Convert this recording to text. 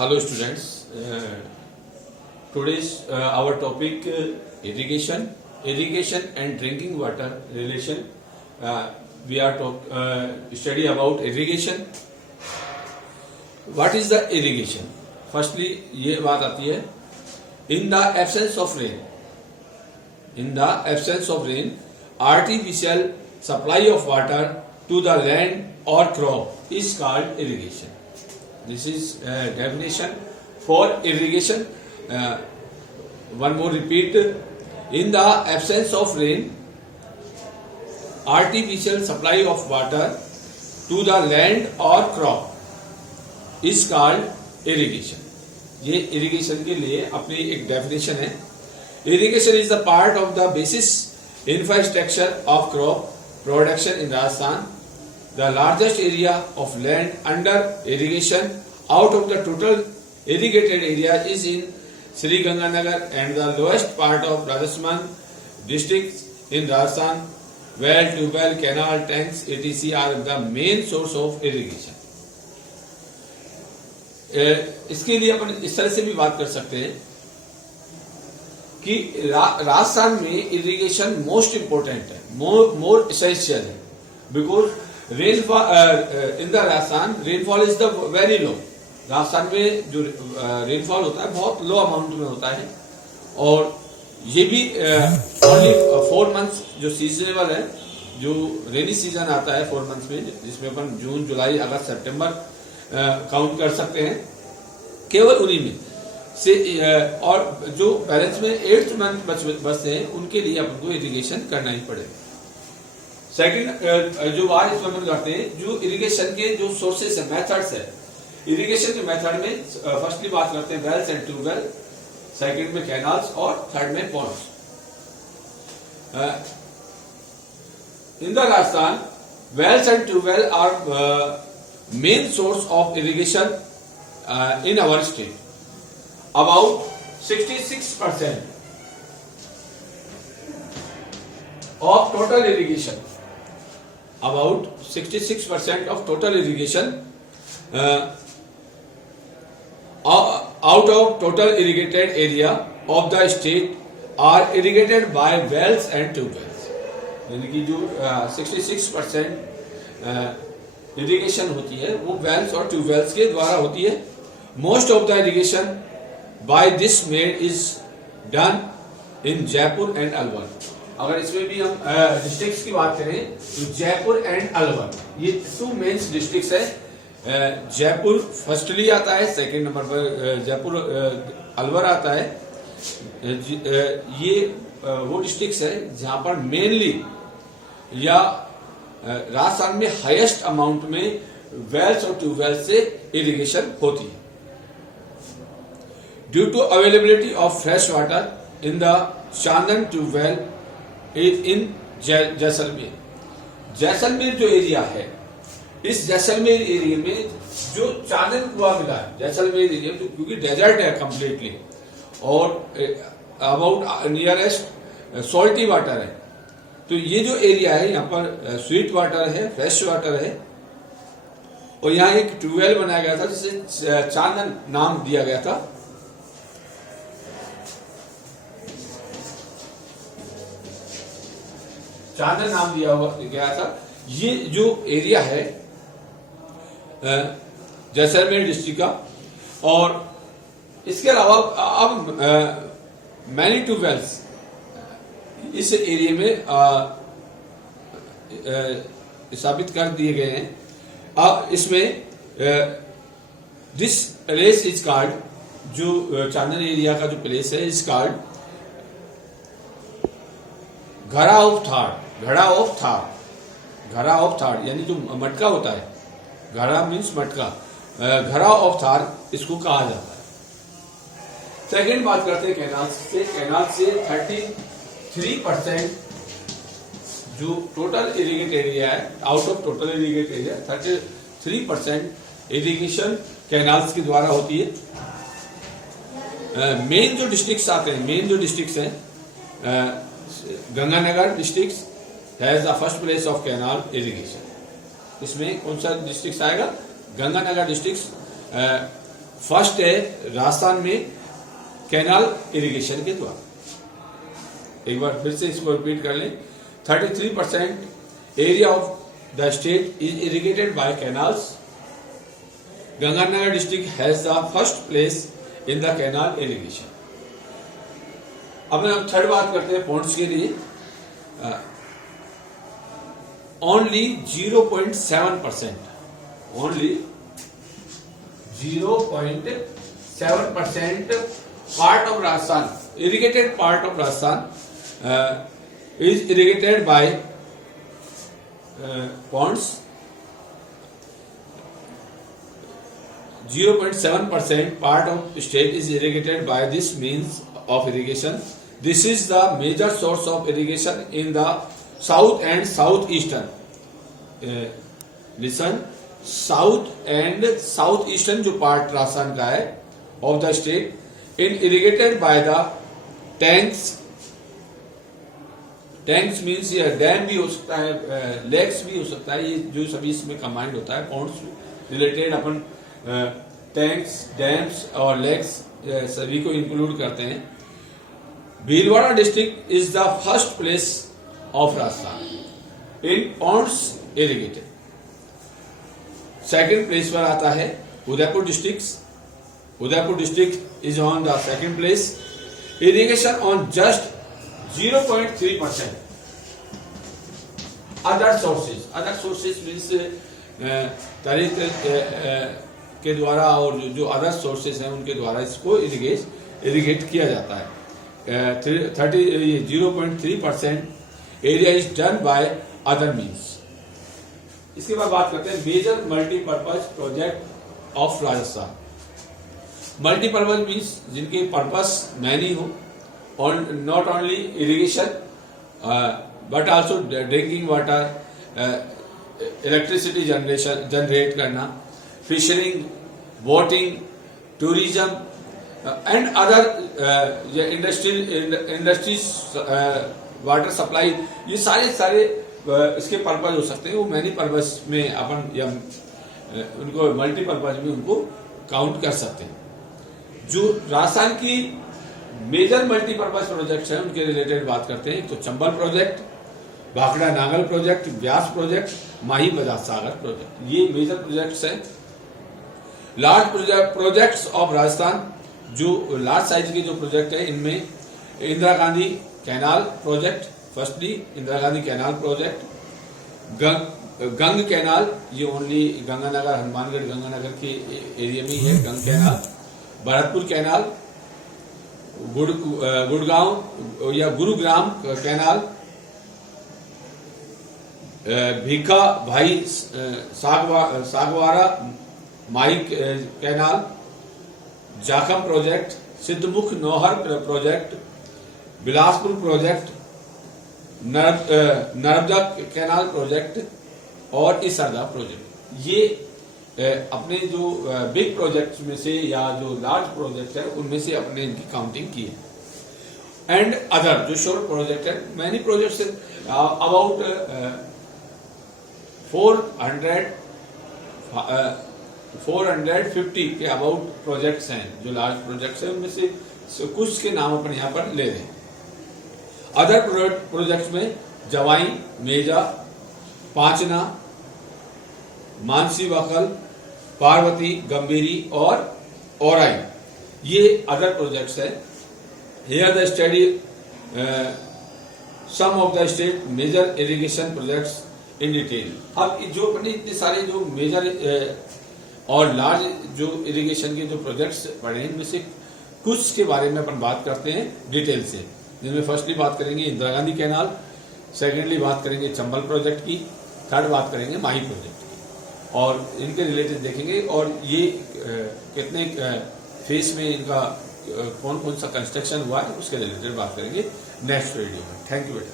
Hello students, today's our topic irrigation and drinking water relation. We are study about irrigation. What is the irrigation? Firstly ये बात आती है, in the absence of rain, artificial supply of water to the land or crop is called irrigation. This is definition for irrigation. One more repeat. In the absence of rain, artificial supply of water to the land or crop is called irrigation. ये irrigation के लिए अपनी एक definition है. Irrigation is the part of the basis infrastructure of crop production in Rajasthan. The largest area of land under irrigation out of the total irrigated area is in Sri Ganganagar, and the lowest part of Rajasthan districts in Rajasthan. Well, tubewell, canal, tanks, etc. are the main source of irrigation. इसके लिए अपन इस तरह से भी बात कर सकते हैं कि राजस्थान में इरिगेशन मोस्ट इम्पोर्टेंट है, मोर एसेंशियल है, because rainfall in the Rajasthan rainfall is the very low. Rajasthan में जो रेनफॉल होता है बहुत लो अमाउंट में होता है, और ये भी ओनली 4 मंथ्स जो सीजनेबल है, जो रेनी सीजन आता है 4 मंथ्स में, जिसमें अपन जून, जुलाई, अगस्त, सितंबर काउंट कर सकते हैं, केवल उन्हीं में से. और जो बैलेंस में 8th मंथ बचते हैं उनके लिए अपन को इरिगेशन करना ही पड़ेगा. सेकंड जो बात इसमें अपन करते हैं, जो इरिगेशन के जो सोर्सेस है, मेथड्स है, इरिगेशन के मेथड में फर्स्टली बात करते हैं वेल्स एंड ट्यूबवेल, सेकंड में कैनाल्स और थर्ड में ponds. In the Rajasthan wells and tubewell are main source of irrigation in our state. About 66% of total irrigation. About 66% of total irrigation out of total irrigated area of the state are irrigated by wells and tubewells. यानी कि जो 66% irrigation होती है वो Wales और tube wells के द्वारा होती है. Most of the irrigation by this made is done in Jaipur and Alwar. अगर इसमें भी हम डिस्ट्रिक्ट्स की बात करें तो जयपुर एंड अलवर ये 2 मेंस डिस्ट्रिक्ट्स है. जयपुर फर्स्टली आता है, सेकंड नंबर पर जयपुर अलवर आता है. ये वो डिस्ट्रिक्ट्स है जहां पर मेनली या राजस्थान में हाईएस्ट अमाउंट में वेल्स और ट्यूबवेल्स से इरिगेशन होती है. Due to availability of fresh water in the Chandan tubewell in Jaisalmer. Jaisalmer जो एरिया है, इस जैसलमेर एरिया में जो चांदन कुआं मिला है, जैसलमेर एरिया क्योंकि डेजर्ट है कंप्लीटली, और अबाउट नियरेस्ट सॉल्टी वाटर है, तो ये जो एरिया है यहाँ पर स्वीट वाटर है, फ्रेश वाटर है, और यहाँ एक ट्यूबवेल बनाया गया था जिसे चांदन नाम दिया गया था. चांदन नाम दिया गया था. ये जो एरिया है जैसलमेर डिस्ट्रिक्ट का, और इसके अलावा अब मैनी ट्यूबवेल्स इस एरिया में स्थापित कर दिए गए हैं. अब इसमें दिस प्लेस इज कॉल्ड, जो चांदन एरिया का जो प्लेस है इज कॉल्ड घड़ा ऑफ थार. घड़ा ऑफ थार, घड़ा ऑफ थार यानी जो मटका होता है, घड़ा मीन्स मटका, घड़ा ऑफ थार इसको कहा जाता है. सेकेंड बात करते हैं कैनाल से. कैनाल से 33% जो टोटल इरिगेट एरिया है, out of total irrigate area 33% irrigation canals के द्वारा होती है. मेन जो डिस्ट्रिक्ट्स आते हैं, मेन जो डिस्ट्रिक्ट्स हैं, Ganganagar district has the first place of canal irrigation. इसमें कौन सा डिस्ट्रिक्ट आएगा? गंगानगर डिस्ट्रिक्ट फर्स्ट है राजस्थान में कैनाल इरिगेशन के द्वारा। एक बार फिर से इसको रिपीट कर लें, 33% area of the state is irrigated by canals. Ganganagar district has the first place in the canal irrigation. अब हम थर्ड बात करते हैं पॉइंट्स के लिए। Only 0.7%, only 0.7% part of Rajasthan, irrigated part of Rajasthan is irrigated by ponds. 0.7% part of state is irrigated by this means of irrigation. This is the major source of irrigation in the south and southeastern. Listen, south and south eastern जो part Rajasthan का है of the state in irrigated by the tanks. Tanks means ये dam भी हो सकता है, lakes भी हो सकता है, ये जो सभी इसमें कंबाइंड होता है। पॉन्ड्स रिलेटेड अपन टैंक्स, डैम्स और लेक्स सभी को इंक्लूड करते हैं। Bhilwara district is the first place of Rajasthan in ponds irrigated. Second place पर आता है Udaipur district. Udaipur district is on the second place, irrigation on just 0.3%। Other sources means तरीक के द्वारा और जो अदर सोर्सेज हैं उनके द्वारा इसको इरिगेट किया जाता है। 0.3% area is done by other means. इसके बाद बात करते हैं major multipurpose project of Rajasthan. Multipurpose means जिनके पर्पस मैनी हो, और not only irrigation but also drinking water, electricity generate करना, fishing, boating, tourism and other industries, water supply, ये सारे इसके पर्पज हो सकते हैं। वो मैनी पर्पज में अपन या उनको मल्टीपर्पज में उनको काउंट कर सकते हैं। जो राजस्थान की मेजर मल्टीपर्पज प्रोजेक्ट्स हैं उनके रिलेटेड बात करते हैं। तो Chambal project, Bhakra Nangal project, Beas project, Mahi Bajaj Sagar project, ये मेजर प्रोजेक्ट्स हैं। लार्ज प्रोजेक्ट्स ऑफ राजस्थान, जो लार्ज साइज के जो प्रोजेक्ट है इनमें Indira Gandhi canal project, firstly Indira Gandhi canal project, Gang canal, ये ओनली गंगानगर, हनुमानगढ़ गंगानगर के एरिया में ही है गंग कैनाल, भरतपुर कैनाल, गुड़गांव या Gurugram canal, Bhikha Bhai Sagwara Mai canal, Jakham project, Sidhmukh Nohar project, Bilaspur project, Narmada canal project और इसरदा प्रोजेक्ट। ये अपने जो बिग प्रोजेक्ट्स में से या जो लार्ज प्रोजेक्ट है उनमें से अपने इनकी काउंटिंग की है। एंड अदर जो शॉर्ट प्रोजेक्ट है, मैनी प्रोजेक्ट्स अबाउट 450 के अबाउट प्रोजेक्ट्स हैं जो लार्ज प्रोजेक्ट्स हैं, उनमें से कुछ के नाम अपन यहाँ पर ले रहे हैं। अदर प्रोजेक्ट्स में जवाई, मेजा, पांचना, मानसी वाकल, पार्वती, गंभीरी और औराई, ये अदर प्रोजेक्ट्स है। Here the study some of the state major irrigation projects in detail. अब जो अपने इतने सारे जो मेजर और लार्ज जो इरिगेशन के जो प्रोजेक्ट्स पड़े हैं इनमें से कुछ के बारे में अपन बात करते हैं डिटेल से, जिनमें फर्स्टली बात करेंगे इंदिरा गांधी कैनाल, सेकेंडली बात करेंगे चंबल प्रोजेक्ट की, थर्ड बात करेंगे माही प्रोजेक्ट की, और इनके रिलेटेड देखेंगे और ये कितने फेज में इनका कौन कौन सा कंस्ट्रक्शन हुआ है उसके रिलेटेड बात करेंगे नेक्स्ट वीडियो में। थैंक यू बेटा।